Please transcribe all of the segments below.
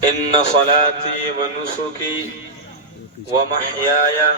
إن صلاتي ونسكي ومحياي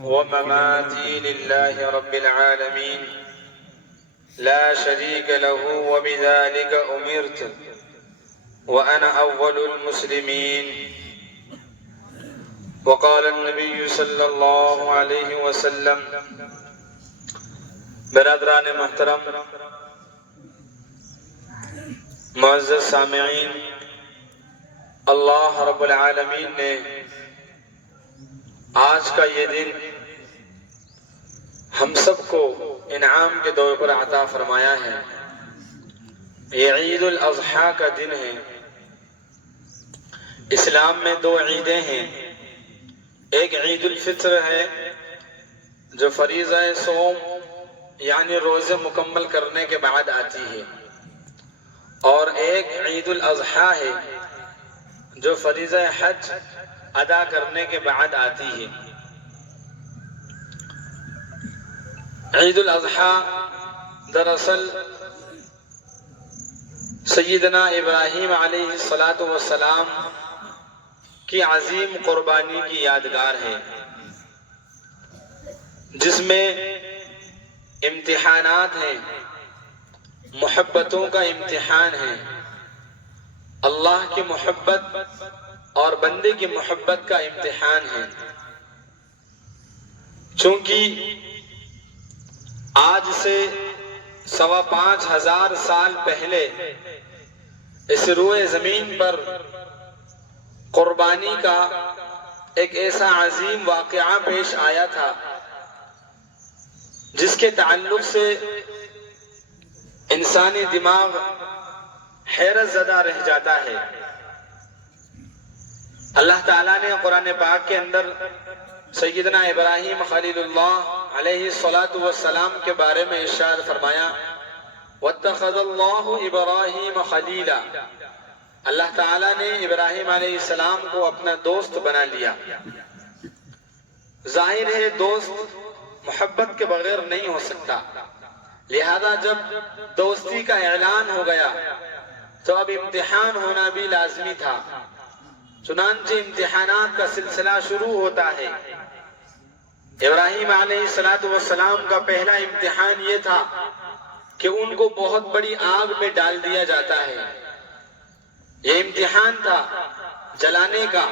ومماتي لله رب العالمين لا شريك له وبذلك أمرت وأنا أول المسلمين. وقال النبي صلی اللہ علیہ وسلم. برادران محترم، معزز سامعین، اللہ رب العالمین نے آج کا یہ دن ہم سب کو انعام کے طور پر عطا فرمایا ہے. یہ عید الاضحیٰ کا دن ہے. اسلام میں دو عیدیں ہیں. ایک عید الفطر ہے جو فریضہ صوم یعنی روزے مکمل کرنے کے بعد آتی ہے، اور ایک عید الاضحیٰ ہے جو فریضہ حج ادا کرنے کے بعد آتی ہے. عید الاضحیٰ دراصل سیدنا ابراہیم علیہ السلام کی عظیم قربانی کی یادگار ہے، جس میں امتحانات ہیں، محبتوں کا امتحان ہے. اللہ کی محبت اور بندے کی محبت کا امتحان ہے. چونکہ آج سے 5,500 سال پہلے اس روئے زمین پر قربانی کا ایک ایسا عظیم واقعہ پیش آیا تھا جس کے تعلق سے انسانی دماغ حیرت زدہ رہ جاتا ہے. اللہ تعالیٰ نے قرآن پاک کے اندر سیدنا ابراہیم خلیل اللہ علیہ السلام کے بارے میں ارشاد فرمایا وَاتَّخَذَ اللَّهُ إِبْرَاهِيمَ خَلِيلًا. اللہ تعالیٰ نے ابراہیم علیہ السلام کو اپنا دوست بنا لیا. ظاہر ہے دوست محبت کے بغیر نہیں ہو سکتا، لہذا جب دوستی کا اعلان ہو گیا تو اب امتحان ہونا بھی لازمی تھا. چنانچہ امتحانات کا سلسلہ شروع ہوتا ہے. ابراہیم علیہ السلام کا پہلا امتحان یہ تھا کہ ان کو بہت بڑی آگ میں ڈال دیا جاتا ہے. یہ امتحان تھا جلانے کا،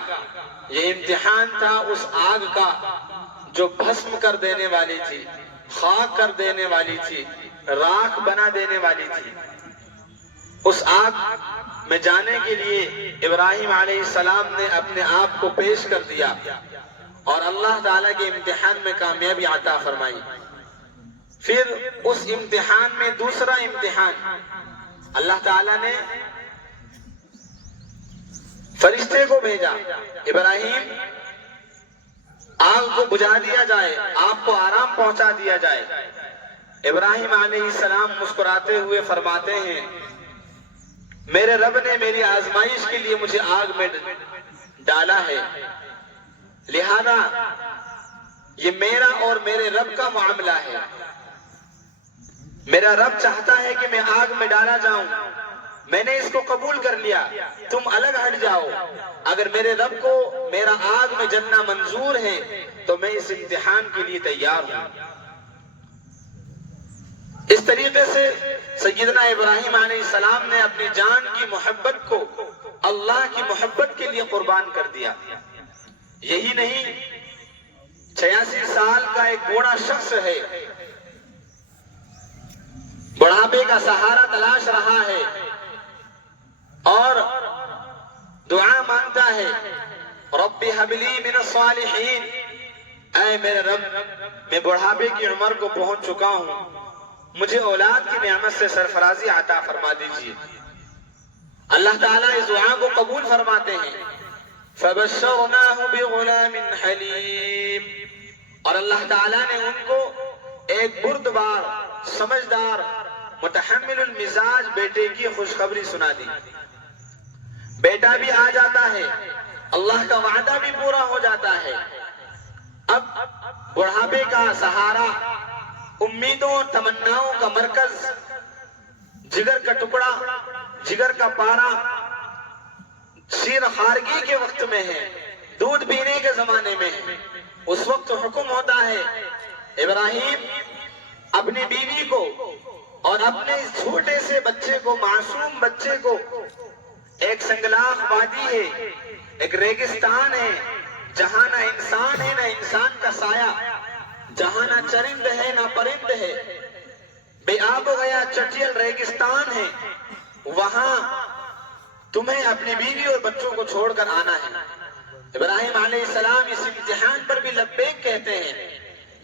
یہ امتحان تھا اس آگ کا جو بھسم کر دینے والی تھی، خاک کر دینے والی تھی، راکھ بنا دینے والی تھی. اس آگ میں جانے کے لیے ابراہیم علیہ السلام نے اپنے آپ کو پیش کر دیا اور اللہ تعالیٰ کے امتحان میں کامیابی عطا فرمائی. پھر اس امتحان میں دوسرا امتحان، اللہ تعالیٰ نے فرشتے کو بھیجا. ابراہیم آگ کو بجھا دیا جائے، آپ کو آرام پہنچا دیا جائے. ابراہیم علیہ السلام مسکراتے ہوئے فرماتے ہیں میرے رب نے میری آزمائش کے لیے مجھے آگ میں ڈالا ہے، لہذا یہ میرا اور میرے رب کا معاملہ ہے. میرا رب چاہتا ہے کہ میں آگ میں ڈالا جاؤں، میں نے اس کو قبول کر لیا، تم الگ ہٹ جاؤ. اگر میرے رب کو میرا آگ میں جلنا منظور ہے تو میں اس امتحان کے لیے تیار ہوں. اس طریقے سے سیدنا ابراہیم علیہ السلام نے اپنی جان کی محبت کو اللہ کی محبت کے لیے قربان کر دیا. یہی نہیں، 86 سال کا ایک بوڑھا شخص ہے، بڑھاپے کا سہارا تلاش رہا ہے اور دعا مانگتا ہے رب هب لی من الصالحین. اے میرے رب، میں بڑھاپے کی عمر کو پہنچ چکا ہوں، مجھے اولاد کی نعمت سے سرفرازی عطا فرما دیجیے. اللہ تعالیٰ اس دعا کو قبول فرماتے ہیں. فبشرناہ بغلام حلیم. اور اللہ تعالیٰ نے ان کو ایک بردبار، سمجھدار، متحمل المزاج بیٹے کی خوشخبری سنا دی. بیٹا بھی آ جاتا ہے، اللہ کا وعدہ بھی پورا ہو جاتا ہے. اب بڑھاپے کا سہارا، امیدوں اور تمناؤں کا مرکز، جگر کا ٹکڑا، جگر کا پارا، شیر خارگی کے وقت میں ہیں، دودھ پینے کے زمانے میں ہیں، اس وقت حکم ہوتا ہے ابراہیم اپنی بیوی کو اور اپنے اس چھوٹے سے بچے کو، معصوم بچے کو، ایک سنگلاخ وادی ہے، ایک ریگستان ہے جہاں نہ انسان ہے نہ انسان کا سایہ، جہاں نہ چرند ہے نہ پرند ہے، بے آب و گیا چٹیل ریگستان ہے، وہاں تمہیں اپنی بیوی اور بچوں کو چھوڑ کر آنا ہے۔ ابراہیم علیہ السلام اس امتحان پر بھی لبیک کہتے ہیں،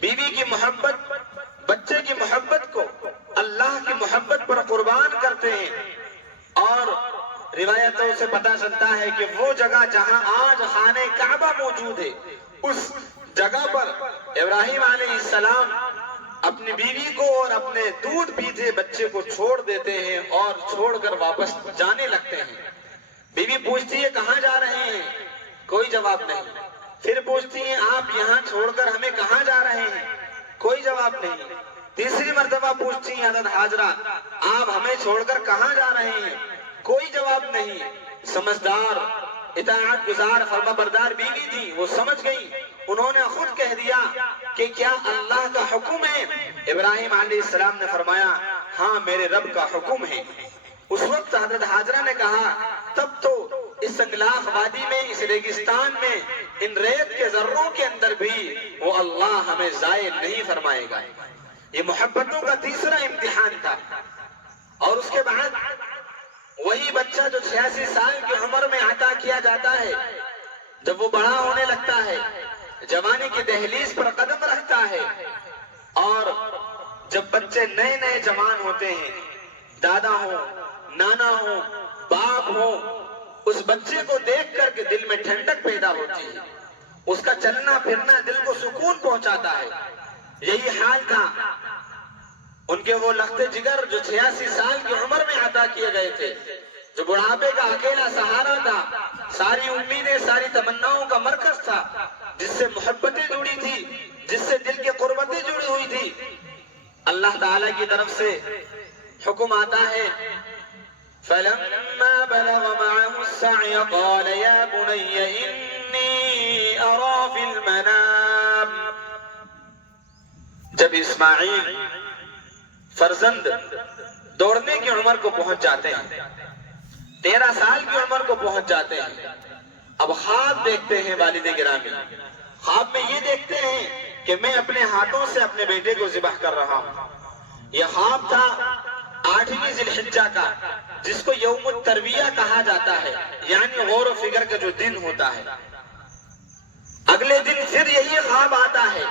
بیوی کی محبت، بچے کی محبت کو اللہ کی محبت پر قربان کرتے ہیں۔ اور روایتوں سے پتہ چلتا ہے کہ وہ جگہ جہاں آج خانہ کعبہ موجود ہے، اس جگہ پر ابراہیم علیہ السلام اپنی بیوی کو اور اپنے دودھ پیتے بچے کو چھوڑ دیتے ہیں اور چھوڑ کر واپس جانے لگتے ہیں۔ بیوی پوچھتی ہے کہاں جا رہے ہیں؟ کوئی جواب نہیں۔ پھر پوچھتی ہیں آپ یہاں چھوڑ کر ہمیں کہاں جا رہے ہیں؟ کوئی جواب نہیں۔ تیسری مرتبہ پوچھتی ہیں حضرت ہاجرہ آپ ہمیں چھوڑ کر کہاں جا رہے ہیں؟ کوئی جواب نہیں۔ سمجھدار، اطاعت گزار، فرما بردار بیوی تھی، وہ سمجھ گئی، انہوں نے خود کہہ دیا کہ کیا اللہ کا حکم ہے؟ ابراہیم علیہ السلام نے فرمایا ہاں میرے رب کا حکم ہے۔ اس وقت حضرت ہاجرہ نے کہا تب تو اس سنگلاخ وادی میں، اس ریگستان میں، ان ریت کے ذروں کے اندر بھی وہ اللہ ہمیں ضائع نہیں فرمائے گا۔ یہ محبتوں کا تیسرا امتحان تھا۔ اور اس کے بعد وہی بچہ جو 86 سال کی عمر میں عطا کیا جاتا ہے، جب وہ بڑا ہونے لگتا ہے، جوانی کی دہلیز پر قدم رکھتا ہے، اور جب بچے نئے نئے جوان ہوتے ہیں، دادا ہو، نانا ہو، باپ ہو، اس بچے کو دیکھ کر کے دل میں ٹھنڈک پیدا ہوتی ہے، اس کا چلنا پھرنا دل کو سکون پہنچاتا ہے۔ یہی حال تھا ان کے وہ لخت جگر جو 86 سال کی عمر میں عطا کیے گئے تھے، جو بڑھاپے کا اکیلا سہارا تھا، ساری امیدیں، ساری تمناؤں کا مرکز تھا، جس سے محبتیں جڑی تھی، جس سے دل کی قربتیں جڑی ہوئی تھی۔ اللہ تعالیٰ کی طرف سے حکم آتا ہے فَلَمَّا بَلَغَ مَعَهُ السَّعْيَ قَالَ يَا بُنَيَّ إِنِّي أَرَى فِي الْمَنَامِ۔ جب اسماعیل فرزند دوڑنے کی عمر کو پہنچ جاتے ہیں، 13 سال کی عمر کو پہنچ جاتے ہیں، اب خواب دیکھتے ہیں والد گرامی۔ خواب میں یہ دیکھتے ہیں کہ میں اپنے ہاتھوں سے اپنے بیٹے کو ذبح کر رہا ہوں۔ یہ خواب تھا 8ویں ذی الحجہ کا، جس کو یوم الترویہ کہا جاتا ہے، یعنی غور و فکر کا جو دن ہوتا ہے۔ اگلے دن پھر یہی خواب آتا ہے،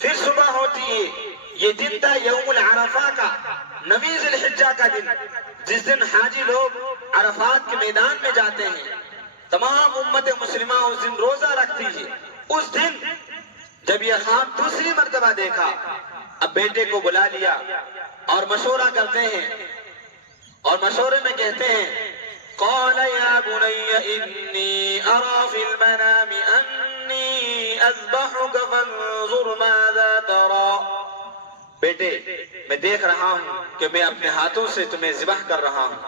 پھر صبح ہوتی ہے۔ یہ دن تھا یوم العرفہ کا، 9ویں ذی الحجہ کا دن، جس دن حاجی لوگ عرفات کے میدان میں جاتے ہیں۔ تمام امت مسلمہ اس دن روزہ رکھتی ہے۔ اس دن جب یہ خواب دوسری مرتبہ دیکھا، اب بیٹے کو بلا لیا اور مشورہ کرتے ہیں، اور مشورے میں کہتے ہیں قال یا بنی انی ارى فی المنام انی اذبحک فانظر ماذا ترى۔ بیٹے میں دیکھ رہا ہوں کہ میں اپنے ہاتھوں سے تمہیں ذبح کر رہا ہوں،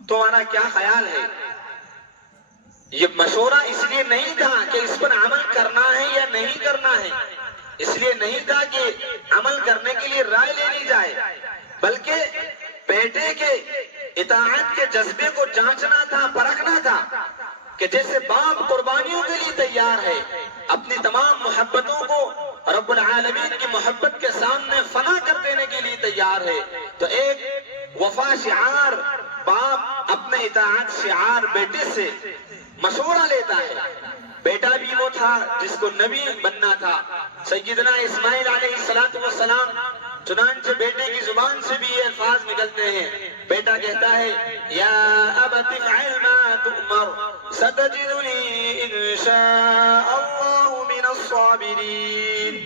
تمہارا کیا خیال ہے؟ یہ مشورہ اس لیے نہیں تھا کہ اس پر عمل کرنا ہے یا نہیں کرنا ہے، اس لیے نہیں تھا کہ عمل کرنے کے لیے رائے لے لی جائے، بلکہ بیٹے کے اطاعت کے جذبے کو جانچنا تھا، پرکھنا تھا کہ جیسے باپ قربانیوں کے لیے تیار ہے، اپنی تمام محبتوں کو رب العالمین کی محبت کے سامنے فنا کر دینے کے لیے تیار ہے، تو ایک وفا شعار باپ اپنے اطاعت شعار بیٹے سے مشورہ لیتا ہے۔ بیٹا بھی وہ تھا جس کو نبی بننا تھا، سیدنا اسماعیل علیہ السلام، چنانچہ بیٹے کی زبان سے بھی یہ الفاظ نکلتے ہیں۔ بیٹا کہتا ہے یا ابت افعل ما تؤمر ستجدنی ان شاء اللہ من الصابرین۔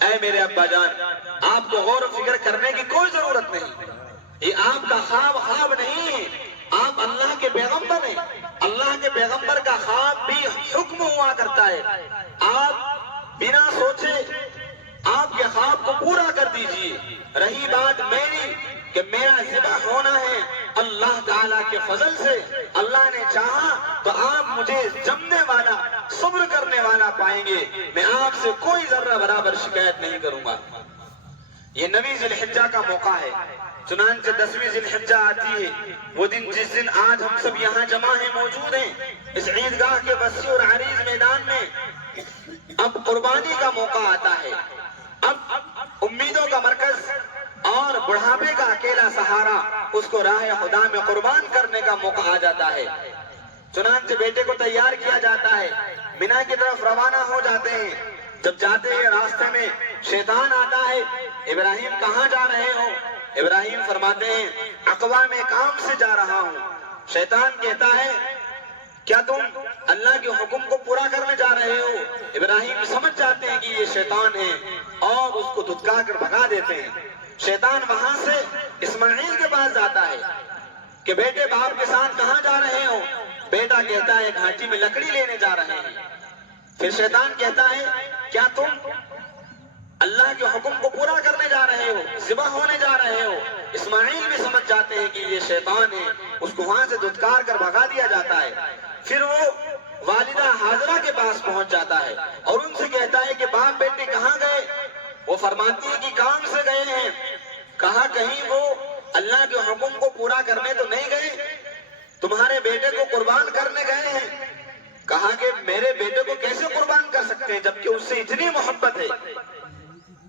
اے میرے ابا جان، آپ کو غور و فکر کرنے کی کوئی ضرورت نہیں، یہ آپ کا خواب نہیں ہے، آپ اللہ کے پیغمبر ہیں، اللہ کے پیغمبر کا خواب بھی حکم ہوا کرتا ہے۔ آپ بنا سوچے آپ کے خواب کو پورا کر دیجئے۔ رہی بات میری کہ میرا ذبح ہونا ہے، اللہ تعالیٰ کے فضل سے اللہ نے چاہا چاہیے میں آپ سے کوئی ذرہ برابر شکایت نہیں کروں گا۔ یہ 9 ذی الحجہ کا موقع ہے، چنانچہ 10ویں ذی الحجہ آتی ہے، وہ دن جس دن آج ہم سب یہاں جمع ہیں، موجود ہیں اس عیدگاہ کے وسیع اور عریض میدان میں۔ اب قربانی کا موقع آتا ہے، اب امیدوں کا مرکز اور بڑھاپے کا اکیلا سہارا، اس کو راہ خدا میں قربان کرنے کا موقع آ جاتا ہے۔ چنانچہ بیٹے کو تیار کیا جاتا ہے، مینا کی طرف روانہ ہو جاتے ہیں۔ جب جاتے ہیں راستے میں شیطان آتا ہے، ابراہیم کہاں جا رہے ہو؟ ابراہیم فرماتے ہیں عقبہ میں کام سے جا رہا ہوں۔ شیطان کہتا ہے کیا تم اللہ کے حکم کو پورا کرنے جا رہے ہو؟ ابراہیم سمجھ جاتے ہیں کہ یہ شیطان ہے اور اس کو دھتکار کر بھگا دیتے ہیں۔ شیطان وہاں سے اسماعیل کے پاس جاتا ہے کہ بیٹے باپ کے ساتھ کہاں جا رہے ہو؟ بیٹا کہتا ہے گھاٹی میں لکڑی لینے جا رہے ہیں۔ پھر شیطان کہتا ہے کیا تم اللہ کے حکم کو پورا کرنے جا رہے ہو، ذبح ہونے جا رہے ہو؟ اسماعیل بھی سمجھ جاتے ہیں کہ یہ شیطان ہے، اس کو وہاں سے دھتکار کر بھگا دیا جاتا ہے۔ پھر وہ والدہ حاجرہ کے پاس پہنچ جاتا ہے اور ان سے کہتا ہے کہ باپ بیٹے کہاں گئے؟ وہ فرماتی ہے کہ کام سے گئے ہیں۔ کہا کہیں وہ اللہ کے حکم کو پورا کرنے تو نہیں گئے، تمہارے بیٹے کو قربان کرنے گئے ہیں؟ کہا کہ میرے بیٹے کو کیسے قربان کر سکتے ہیں جبکہ اس سے اتنی محبت ہے؟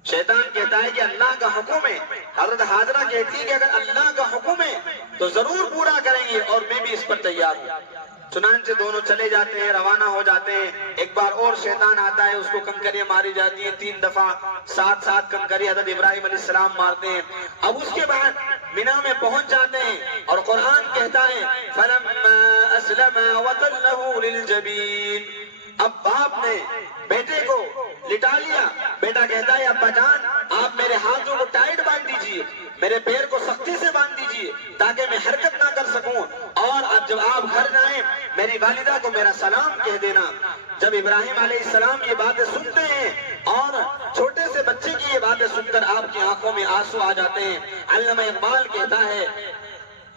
شیطان کہتا ہے کہ اللہ کا حکم ہے۔ حضرت حاجرہ کہتی ہے کہ اگر اللہ کا حکم ہے تو ضرور پورا کریں گے اور میں بھی اس پر تیار ہوں۔ چنانچہ دونوں چلے جاتے ہیں، روانہ ہو جاتے ہیں۔ ایک بار اور شیطان آتا ہے، اس کو کنکریاں ماری جاتی ہیں 3 دفعہ، 7 کنکریاں حضرت ابراہیم علیہ السلام مارتے ہیں۔ اب اس کے بعد مینا میں پہنچ جاتے ہیں اور قرآن کہتا ہے فَلَمَّا أَسْلَمَا وَتَلَّهُ لِلْجَبِينِ۔ اب باپ نے بیٹے کو لٹا لیا۔ بیٹا کہتا ہے ابا جان آپ میرے ہاتھوں کو ٹائٹ باندھ دیجئے، میرے پیر کو سختی سے باندھ دیجئے تاکہ میں حرکت نہ کر سکوں، اور اب جب آپ گھر جائیں میری والدہ کو میرا سلام کہہ دینا۔ جب ابراہیم علیہ السلام یہ باتیں سنتے ہیں اور چھوٹے سے بچے کی یہ باتیں سن کر آپ کی آنکھوں میں آنسو آ جاتے ہیں۔ علامہ اقبال کہتا ہے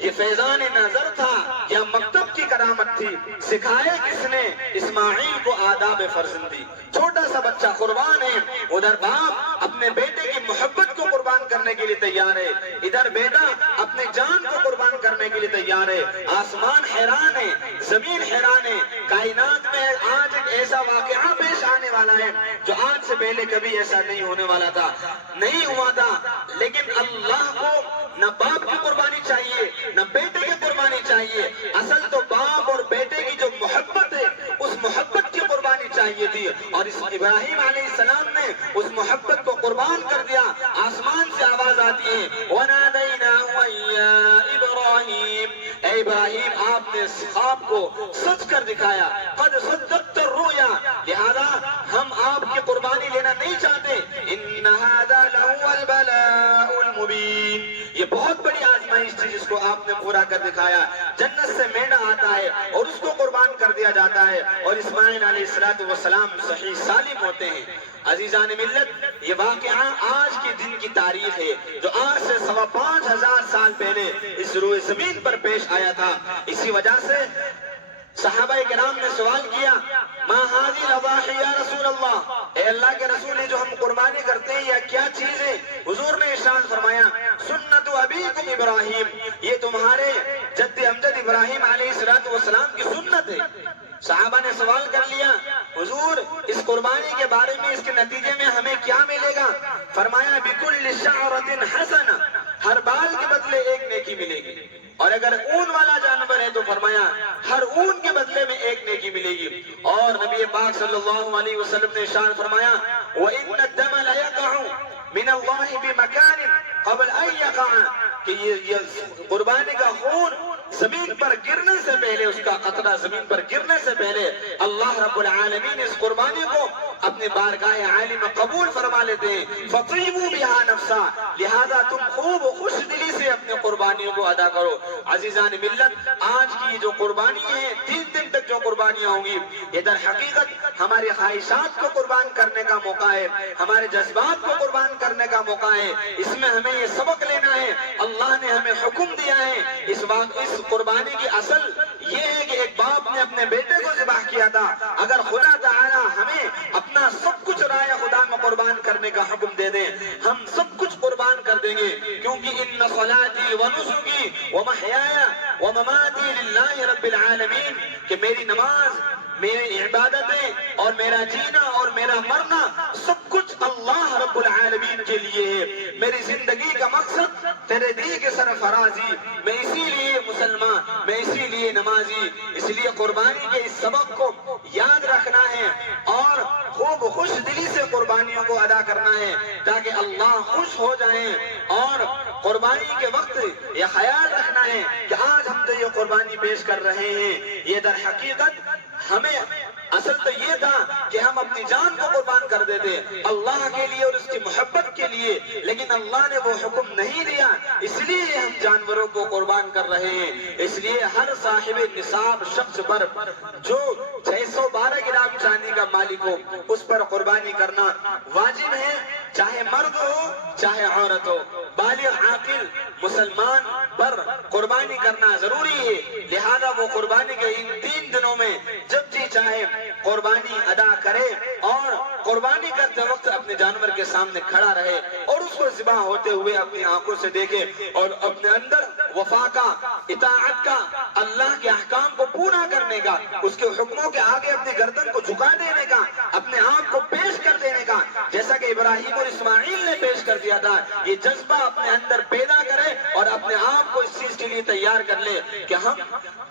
یہ فیضان نظر تھا یا مکتب کی کرامت تھی، سکھائے کس نے اسماعیل کو آداب فرزندی۔ چھوٹا سا بچہ قربان ہے، ادھر باپ اپنے بیٹے کی محبت کو قربان کرنے کے لیے تیار ہے، ادھر بیٹا اپنے جان کو قربان کرنے کے لیے تیار ہے۔ آسمان حیران ہے، زمین حیران ہے، کائنات میں آج ایک ایسا واقعہ پیش آنے والا ہے جو آج سے پہلے کبھی ایسا نہیں ہونے والا تھا، نہیں ہوا تھا۔ لیکن اللہ کو نہ باپ کی قربانی چاہیے نہ بیٹے کی قربانی چاہیے، اصل تو باپ اور بیٹے کی جو محبت ہے اس محبت کی قربانی چاہیے تھی، اور اس ابراہیم علیہ السلام نے اس محبت کو قربان کر دیا۔ آسمان سے آواز آتی ہے وَنَادَيْنَاهُ يَا إِبْرَاهِيمُ، اے ابراہیم آپ نے اس خواب کو سچ کر دکھایا، قَدْ صَدَّقْتَ الرُّؤْيَا، لہذا ہم آپ کی قربانی لینا نہیں چاہتے۔ إِنَّ هَذَا لَهُوَ الْبَلَاءُ الْمُبِينُ، یہ بہت بڑی آزمائش تھی جس کو آپ نے پورا کر دکھایا۔ جنت سے مینڈا آتا ہے اور اس کو قربان کر دیا جاتا ہے، اور اسماعیل علیہ السلام صحیح سالم ہوتے ہیں۔ عزیزان ملت، یہ واقعہ آج کے دن کی تاریخ ہے جو آج سے 5,500 سال پہلے اس روئے زمین پر پیش آیا تھا۔ اسی وجہ سے صحابہ کرام نے سوال کیا ما هذه الاضاحی یا رسول اللہ، اے اللہ کے رسول جو ہم قربانی کرتے ہیں یا کیا چیز ہے؟ حضور نے ارشاد فرمایا سنت ابیکم ابراہیم، یہ تمہارے جد امجد ابراہیم علیہ السلام کی سنت ہے۔ صحابہ نے سوال کر لیا حضور اس قربانی کے بارے میں، اس کے نتیجے میں ہمیں کیا ملے گا؟ فرمایا بکل شعرۃ حسنہ، ہر بال کے بدلے ایک نیکی ملے گی، اور اگر اون والا جانور ہے تو فرمایا ہر اون کے بدلے میں ایک نیکی ملے گی۔ اور نبی پاک صلی اللہ علیہ وسلم نے ارشاد فرمایا وَإِنَّ الدَّمَ لَيَقَعُ مِنَ اللَّهِ بِمَكَانٍ قبل ان یقع، کہ یہ قربانی کا خون زمین پر گرنے سے پہلے، اس کا قطرہ زمین پر گرنے سے پہلے اللہ رب العالمین اس قربانی کو اپنے بارگاہ عالی میں قبول فرما لیتے ہیں۔ فَطِيبُوا بِهَا نَفْسًا، لہذا تم خوب و خوش دلی سے اپنے قربانیوں کو ادا کرو۔ عزیزان ملت، آج کی جو قربانی ہے 3 دن تک جو قربانیاں ہوں گی، یہ در حقیقت ہماری خواہشات کو قربان کرنے کا موقع ہے، ہمارے جذبات کو قربان کرنے کا موقع ہے۔ اس میں ہمیں یہ سبق لینا ہے، اللہ نے ہمیں حکم دیا ہے۔ اس قربانی کی اصل یہ ہے کہ ایک باپ نے اپنے بیٹے کو ذبح کیا تھا، اگر خدا تعالی ہمیں اپنا دے دیں، ہم سب کچھ قربان کر دیں گے، کیونکہ ان صلاتی و نسکی و محیایا و مماتی للہ رب العالمین، کہ میری نماز، میری عبادتیں اور میرا جینا اور میرا مرنا سب کچھ اللہ رب العالمین کے لیے ہے۔ میری زندگی کا مقصد تیرے دین کے سرفرازی، میں اسی لیے مسلمان، میں اسی لیے نمازی، اس لیے قربانی کے اس سبق کو یاد رکھنا ہے اور خوب خوش دلی سے قربانیوں کو ادا کرنا ہے تاکہ اللہ خوش ہو جائیں، اور قربانی کے وقت یہ خیال رکھنا ہے کہ آج ہم تو یہ قربانی پیش کر رہے ہیں، یہ در حقیقت ہمیں اصل تو یہ تھا کہ ہم اپنی جان کو قربان کر دیتے اللہ کے لیے اور اس کی محبت کے لیے، لیکن اللہ نے وہ حکم نہیں دیا، اس لیے ہم جانوروں کو قربان کر رہے ہیں۔ اس لیے ہر صاحب نصاب شخص پر جو 612 گرام چاندی کا مالک ہو اس پر قربانی کرنا واجب ہے، چاہے مرد ہو چاہے عورت ہو، بالغ عاقل مسلمان پر قربانی کرنا ضروری ہے۔ لہذا وہ قربانی کے ان 3 دنوں میں جب جی چاہے قربانی ادا کرے اور قربانی کرتے وقت اپنے جانور کے سامنے کھڑا رہے اور اس کو ذبح ہوتے ہوئے اپنی آنکھوں سے دیکھے اور اپنے اندر وفا کا، اطاعت کا، اللہ کے احکام کو پورا کرنے کا، اس کے حکموں کے آگے اپنی گردن کو جھکا دینے کا، اپنے آپ کو پیش کر دینے کا، جیسا کہ ابراہیم اور اسماعیل نے پیش کر دیا تھا۔ یہ جذبہ اپنے اندر پیدا کرے اور اپنے آپ کو اس چیز کے لیے تیار کر لے کہ ہم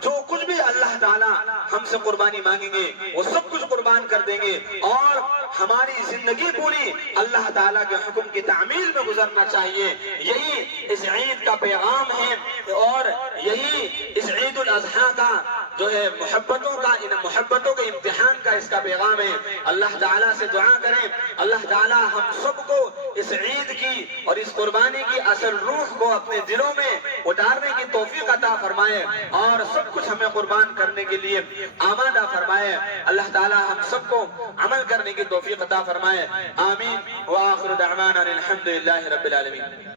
جو کچھ بھی اللہ تعالیٰ ہم سے قربانی مانگیں گے وہ سب کچھ قربان کر دیں گے، اور ہماری زندگی پوری اللہ تعالیٰ کے حکم کی تعمیل میں گزرنا چاہیے۔ یہی اس عید کا پیغام ہے اور یہی اس عید الاضحیٰ کا جو ہے محبتوں کا، ان محبتوں کے امتحان کا اس کا پیغام ہے۔ اللہ تعالیٰ سے دعا کریں اللہ تعالیٰ ہم سب کو اس عید کی اور اس قربانی کی اصل روح کو اپنے دلوں میں اتارنے کی توفیق عطا فرمائے اور سب کچھ ہمیں قربان کرنے کے لیے آمادہ فرمائے۔ اللہ تعالیٰ ہم سب کو عمل کرنے کی توفیق عطا فرمائے، آمین۔ وآخر دعوانا الحمدللہ رب العالمین۔